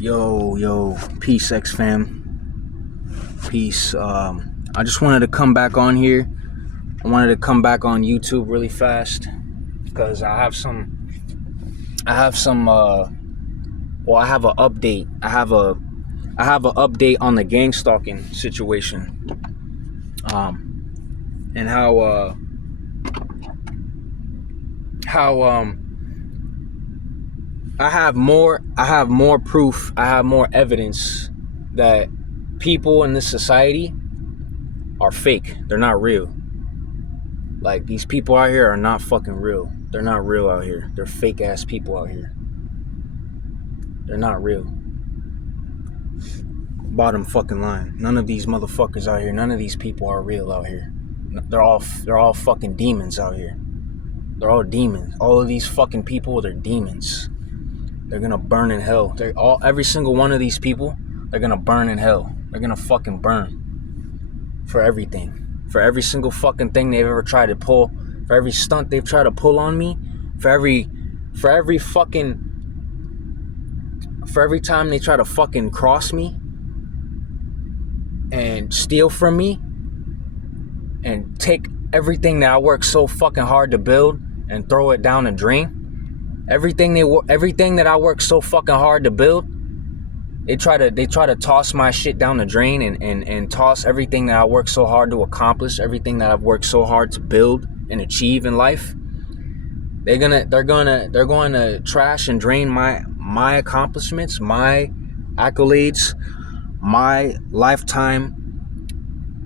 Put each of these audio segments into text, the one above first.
Yo, peace, X fam. Peace. I just wanted to come back on here. I wanted to come back on YouTube really fast because I have an update. I have an update on the gang stalking situation. And how I have more proof, I have more evidence that people in this society are fake. They're not real. Like, these people out here are not fucking real. They're not real out here. They're fake ass people out here. They're not real. Bottom fucking line. None of these motherfuckers out here, none of these people are real out here. They're all fucking demons out here. They're all demons. All of these fucking people, they're demons. They're gonna burn in hell. Every single one of these people, they're gonna burn in hell. They're gonna fucking burn for everything. For every single fucking thing they've ever tried to pull. For every stunt they've tried to pull on me. For every time they try to fucking cross me and steal from me and take everything that I worked so fucking hard to build and throw it down the drain. Everything that I worked so fucking hard to build, they try to toss my shit down the drain and toss everything that I worked so hard to accomplish, everything that I've worked so hard to build and achieve in life. They're going to trash and drain my accomplishments, my accolades, my lifetime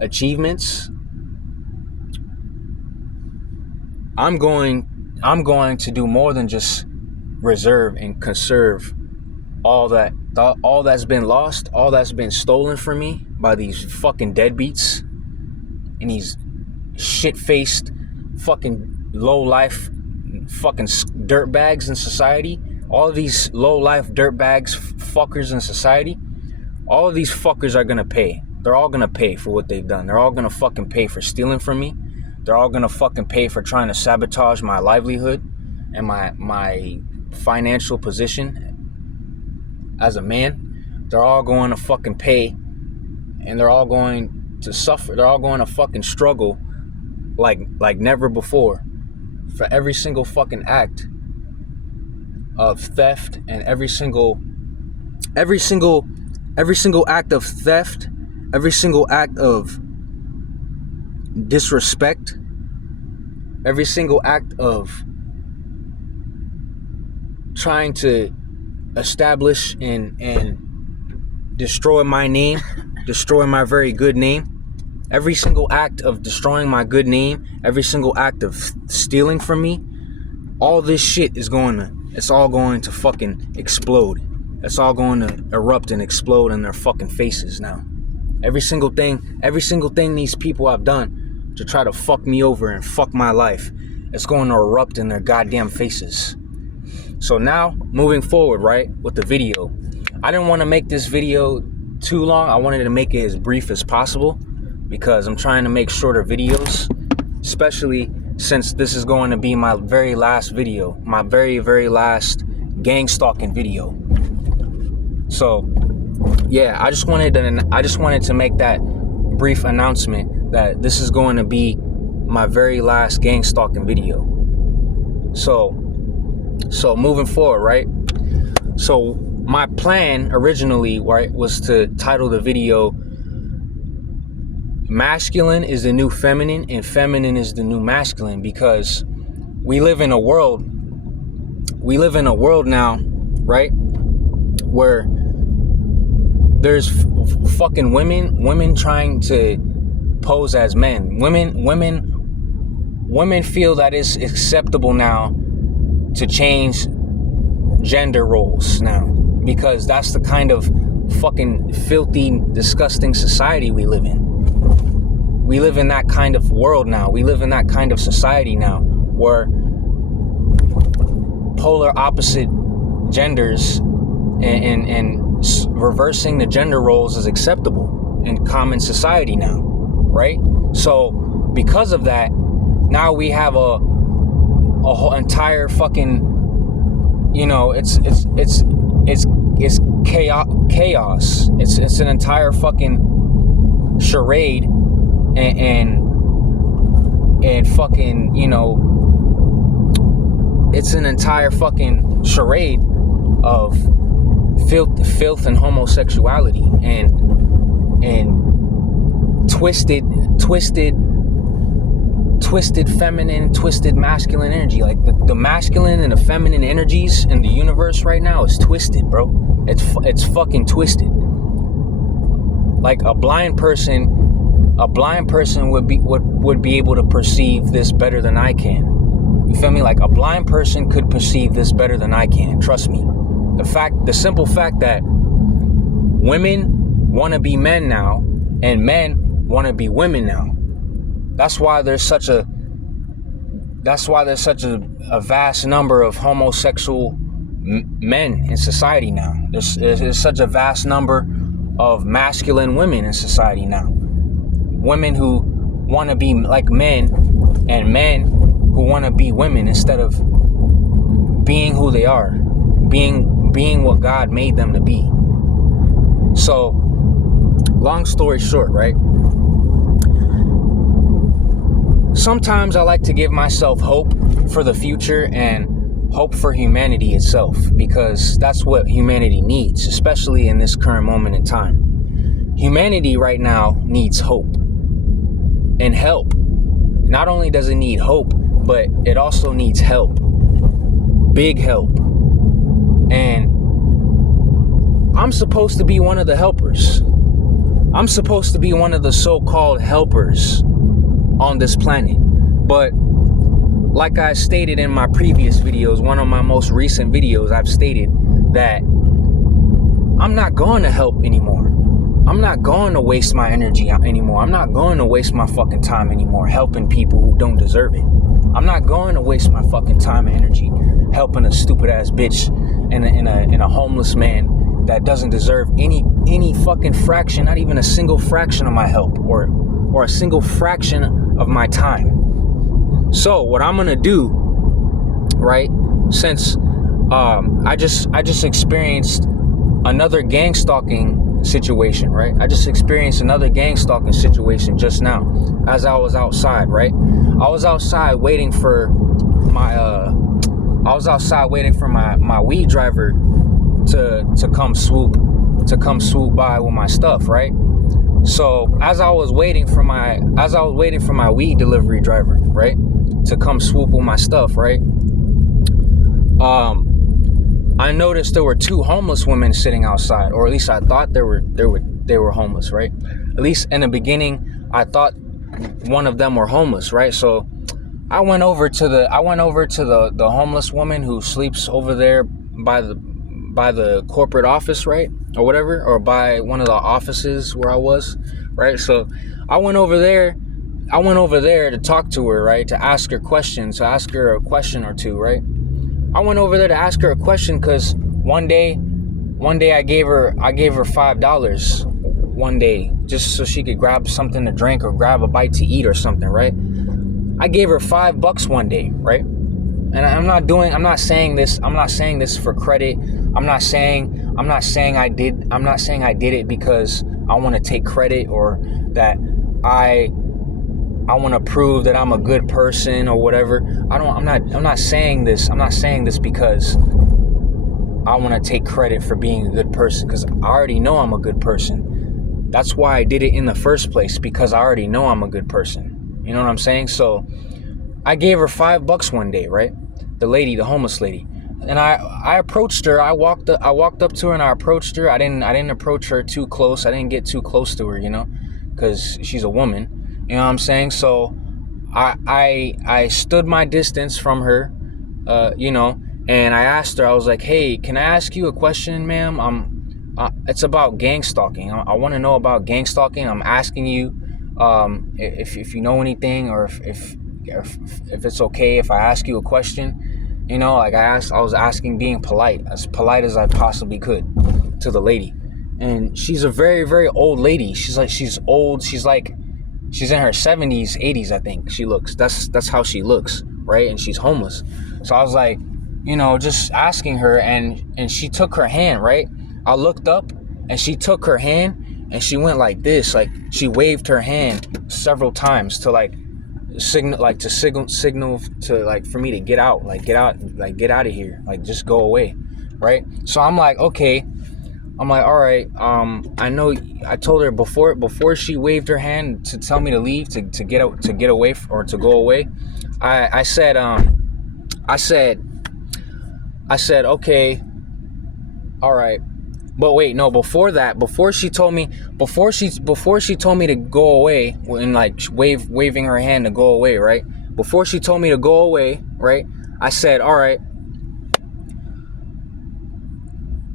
achievements. I'm going to do more than just reserve and conserve all that's been lost, all that's been stolen from me by these fucking deadbeats and these shit-faced fucking low-life fucking dirtbags in society. All of these low-life dirtbags, fuckers in society, all of these fuckers are gonna pay. They're all gonna pay for what they've done. They're all gonna fucking pay for stealing from me. They're all gonna fucking pay for trying to sabotage my livelihood and my financial position as a man. They're all going to fucking pay, and they're all going to suffer. They're all going to fucking struggle like never before for every single fucking act of theft and every single act of theft, every single act of disrespect, every single act of trying to establish and destroy my name, destroy my very good name. Every single act of destroying my good name, every single act of stealing from me, all this shit it's all going to fucking explode. It's all going to erupt and explode in their fucking faces now. Every single thing these people have done to try to fuck me over and fuck my life, it's going to erupt in their goddamn faces. So now, moving forward, right, with the video, I didn't want to make this video too long. I wanted to make it as brief as possible because I'm trying to make shorter videos, especially since this is going to be my very last video, my very, very last gang stalking video. So, yeah, I just wanted to make that brief announcement that this is going to be my very last gang stalking video. So moving forward, right? So my plan originally, right, was to title the video "Masculine is the New Feminine and Feminine is the New Masculine," because we live in a world now, right, where there's fucking women trying to pose as men. Women feel that it's acceptable now to change gender roles now, because that's the kind of fucking filthy, disgusting society we live in. We live in that kind of world now. We live in that kind of society now where polar opposite genders and reversing the gender roles is acceptable in common society now, right? So because of that, now we have a whole entire fucking you know, it's chaos. It's an entire fucking charade, and fucking, you know, it's an entire fucking charade of filth and homosexuality and twisted feminine, twisted masculine energy. Like the masculine and the feminine energies in the universe right now is twisted, bro. It's fucking twisted. Like a blind person would be able to perceive this better than I can. You feel me? Like a blind person could perceive this better than I can. Trust me. The simple fact that women want to be men now and men want to be women now. That's why there's such a vast number of homosexual men in society now. There's such a vast number of masculine women in society now. Women who want to be like men and men who want to be women instead of being who they are, being what God made them to be. So, long story short, right? Sometimes I like to give myself hope for the future and hope for humanity itself, because that's what humanity needs, especially in this current moment in time. Humanity right now needs hope and help. Not only does it need hope, but it also needs help. Big help. And I'm supposed to be one of the helpers. I'm supposed to be one of the so-called helpers on this planet. But like I stated in my previous videos, one of my most recent videos, I've stated that I'm not going to help anymore. I'm not going to waste my energy anymore. I'm not going to waste my fucking time anymore helping people who don't deserve it. I'm not going to waste my fucking time and energy helping a stupid ass bitch and a homeless man that doesn't deserve any fucking fraction, not even a single fraction of my help or a single fraction of my time. So what I'm gonna do, right? Since I just experienced another gang stalking situation, right? I just experienced another gang stalking situation just now as I was outside, right? I was outside waiting for my my weed driver to come swoop by with my stuff, right? So as I was waiting for my weed delivery driver, right, to come swoop with my stuff, right, I noticed there were two homeless women sitting outside, or at least I thought they were homeless, right? At least in the beginning, I thought one of them were homeless, right? So I went over to the homeless woman who sleeps over there by the corporate office, right, or whatever, or by one of the offices where I was, right? So I went over there to talk to her, right, to ask her questions, to ask her a question or two, right? I went over there to ask her a question because one day I gave her $5 one day just so she could grab something to drink or grab a bite to eat or something, right? I gave her $5 one day, right? And I'm not saying this for credit. I'm not saying I did it because I want to take credit or that I want to prove that I'm a good person or whatever. I'm not saying this. I'm not saying this because I want to take credit for being a good person, because I already know I'm a good person. That's why I did it in the first place, because I already know I'm a good person. You know what I'm saying? So I gave her $5 one day, right? The homeless lady. And I approached her. I walked up to her and I approached her. I didn't approach her too close. I didn't get too close to her, you know, because she's a woman. You know what I'm saying? So I stood my distance from her, you know, and I asked her, I was like, hey, can I ask you a question, ma'am? It's about gang stalking. I want to know about gang stalking. I'm asking you if you know anything, or if it's okay if I ask you a question. You know, like I was asking, being as polite as I possibly could to the lady. And she's a very, very old lady. She's old. She's in her 70s, 80s, I think she looks. That's how she looks, right? And she's homeless. So I was like, you know, just asking her, and she took her hand, right? I looked up and she took her hand and she went like this, like she waved her hand several times to like signal to like for me to get out, like get out of here, like just go away, right? So I'm like, okay. I'm like, all right, I know I told her before she waved her hand to tell me to leave, to get away, or to go away. I said, okay, all right. But wait, no, before that, before she told me to go away, and like waving her hand to go away, right? Before she told me to go away, right? I said, all right,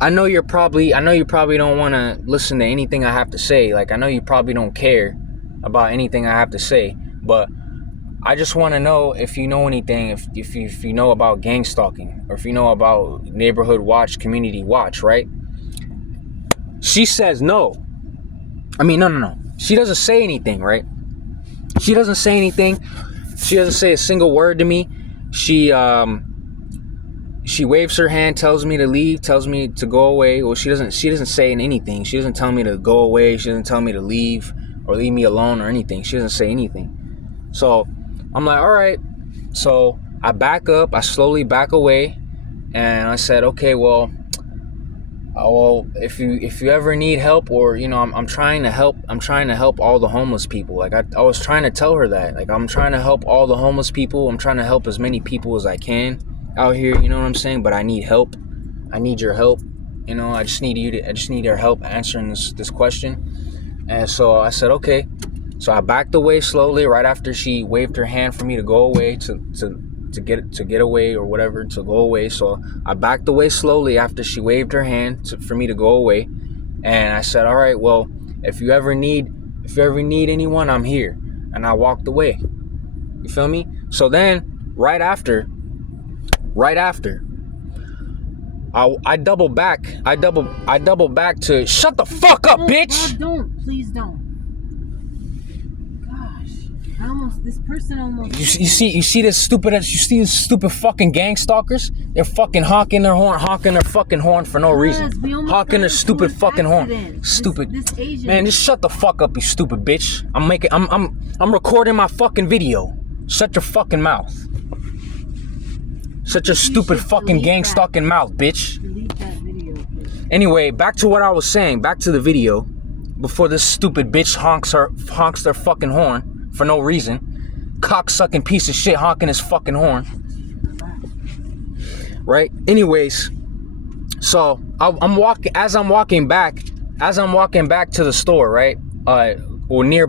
I know you probably don't want to listen to anything I have to say. Like, I know you probably don't care about anything I have to say, but I just want to know if you know anything, if you know about gang stalking, or if you know about neighborhood watch, community watch, right? She says no. I mean, no. She doesn't say anything, right? She doesn't say anything. She doesn't say a single word to me. She waves her hand, tells me to leave, tells me to go away. Well, she doesn't say anything. She doesn't tell me to go away. She doesn't tell me to leave or leave me alone or anything. She doesn't say anything. So I'm like, all right. So I back up. I slowly back away, and I said, okay, well, if you ever need help, or you know, I'm trying to help all the homeless people. Like I was trying to tell her that, like, I'm trying to help all the homeless people. I'm trying to help as many people as I can out here, you know what I'm saying? But I need help. I need your help. You know, I just need your help answering this question. And so I said, okay. So I backed away slowly right after she waved her hand for me to go away, to get away or whatever, to go away. So I backed away slowly after she waved her hand for me to go away. And I said, all right, well, if you ever need anyone, I'm here. And I walked away. You feel me? So then right after, I double back to shut the fuck up, bitch. Please don't. Gosh, this person almost. You see this stupid fucking gang stalkers? They're fucking honking their fucking horn for no reason. Honking their stupid fucking horn. Stupid. This Asian. Man, just shut the fuck up, you stupid bitch. I'm recording my fucking video. Shut your fucking mouth. Shut your stupid fucking gang stalking mouth, bitch. Delete that video, please. Anyway, back to what I was saying. Back to the video. Before this stupid bitch honks their fucking horn for no reason. Cock-sucking piece of shit honking his fucking horn. Right? Anyways, so I'm walking back to the store, right? Or near